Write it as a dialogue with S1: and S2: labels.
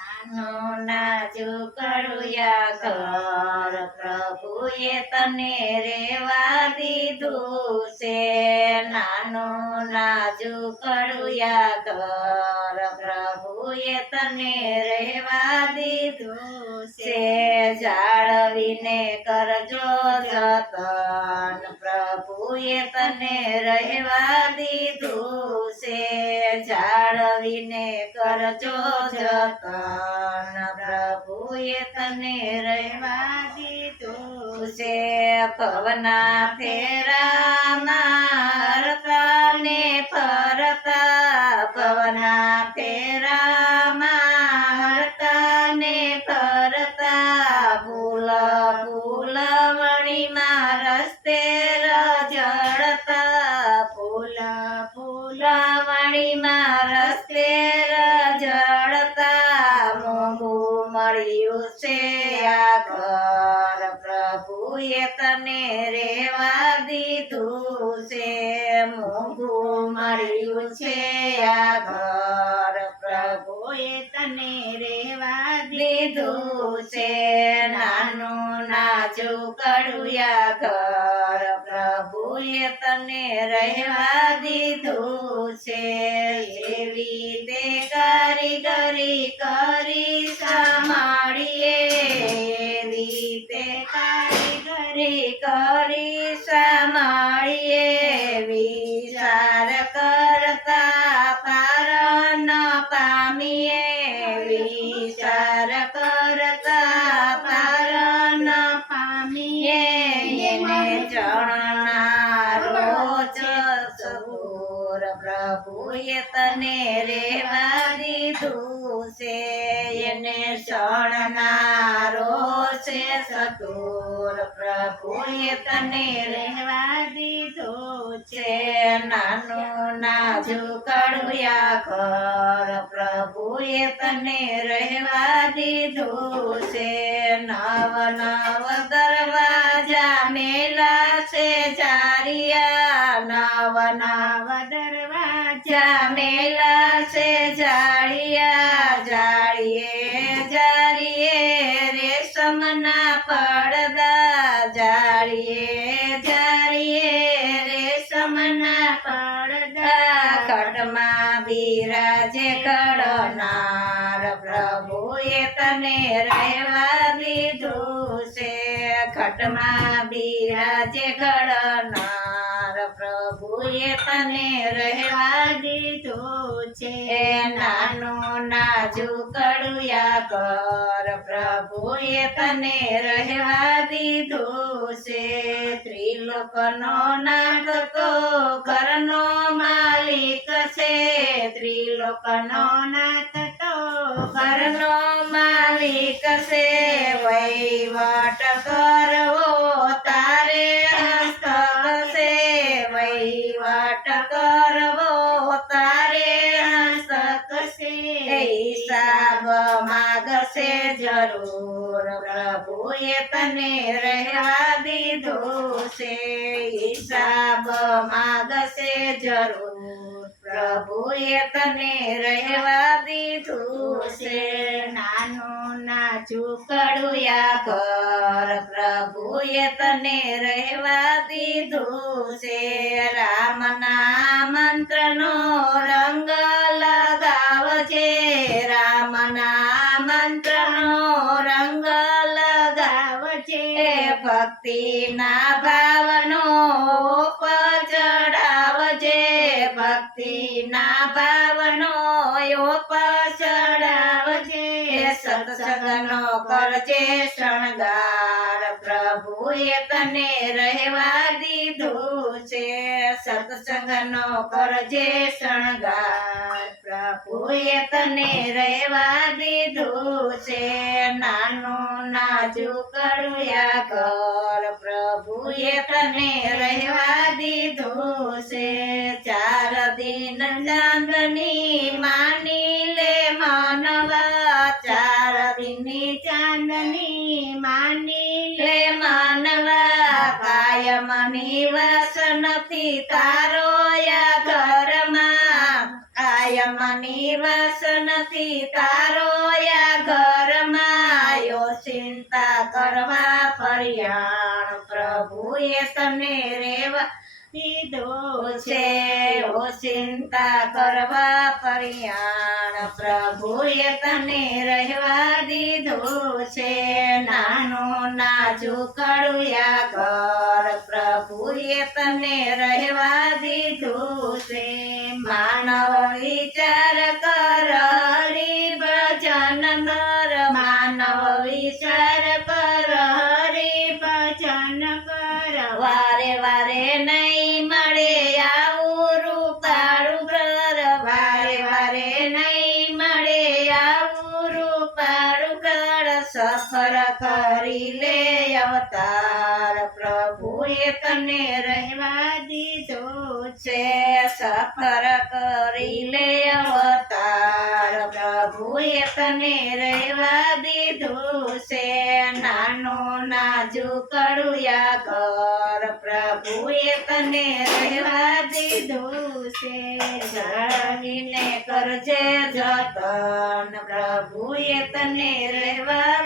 S1: નાનો નાજુકડુયા ઘર પ્રભુએ તને રેવા રેવા દીધું છે. જાળવીને કરજો જતન પ્રભુએ તને રહેવા દીધું છે. જાળવીને કરજો જતન. પ્રભુએ તને રહેવા દીધું છે. પવના ફેરા મારતા ફરતા. પવના ફેરા રસ્તે રજડતા મોંઘું મળ્યું છે આ ઘર પ્રભુએ તને રેવા દીધું છે. મોંઘું મળ્યું છે આ ઘર પ્રભુએ તને રેવા દીધું છે. નાનું નાજું આ ઘર પ્રભુએ તને રહેવા દીધું છે. એવી તે કારીગરી કરી સમાડીએ એવી તે કારીગરી કરી તને રેવા દીધું છે એને શણનારો છે સતુર. પ્રભુએ તને રહેવા દીધું છે નાનું નાજુકડુયા ઘર. પ્રભુએ તને રહેવા દીધું છે નવ નવ દરવાજા મેલા છે ચારિયા. નવ નવ દરવાજા મેલા છે જાળિયા જાળીએ જાળીએ, રેશમના પડદા, જાળીએ જાળીએ, રેશમના પડદા. ખડમાં બિરાજે કડનાર પ્રભુએ તને રહેવા દીધું છે. ખટમાં બિરાજે કડનાર પ્રભુએ તને રહેવા દીધું છે. નાનું નાજુકડુયા કર પ્રભુએ તને રહેવા દીધું છે. ત્રિલોકનો તો ઘરનો માલિક છે. ત્રિલોકનો તો ઘરનો માલિક છે. વહીવટ કરવો વહીવટ કરવો તારે સકશે છે? હિસાબ માગશે જરૂર. પ્રભુએ તને રહેવા દીધો છે. હિસાબ માગશે જરૂર. પ્રભુએ તને રહેવા દીધું છે. નાનું નાચું કડુયા કર પ્રભુએ તને રહેવા દીધું છે. રામના મંત્રનો રંગ લગાવજે. રામના મંત્રનો રંગ લગાવજે. ભક્તિના ભાવનો ભક્તિના ભાવનો ઉપર ચડાવજે સત્સંગનો કરજે શણગાર પ્રભુએ તને રહેવા દીધું છે. સત્સંગનો કરજે શણગાર. પ્રભુએ તને રહેવા દીધું છે. નાનું નાજુકડુયા કર. પ્રભુએ તને રહેવા દીધું છે. ચાર દિન ચાંદની માની કાયમ નિવાસ નથી તારો યા ઘરમાં. કાયમ નિવાસ નથી તારો યા ઘરમાં. યો ચિંતા કરવા ફરિયાણ પ્રભુએ તને રેવા દીધો છે. ઓ ચિંતા કરવા પર્યાણ પ્રભુએ તને રહેવા દીધો છે. નાનો નાજુકડુયા કર પ્રભુએ તને રહેવા દીધું છે. માનવ વિચાર કર હરિ ભજન કર. માનવ વિચાર કર હરિ ભજન કર. વારે વારે નહીં અવતાર પ્રભુએ તને રહેવા દીધો છે. સફર કરી લે અવતાર પ્રભુએ તને રહેવા દીધો છે. નાનો નાજુકડુયા ઘર પ્રભુએ તને રહેવા દીધો છે. જાણીને કરજે જતન પ્રભુએ તને રહેવા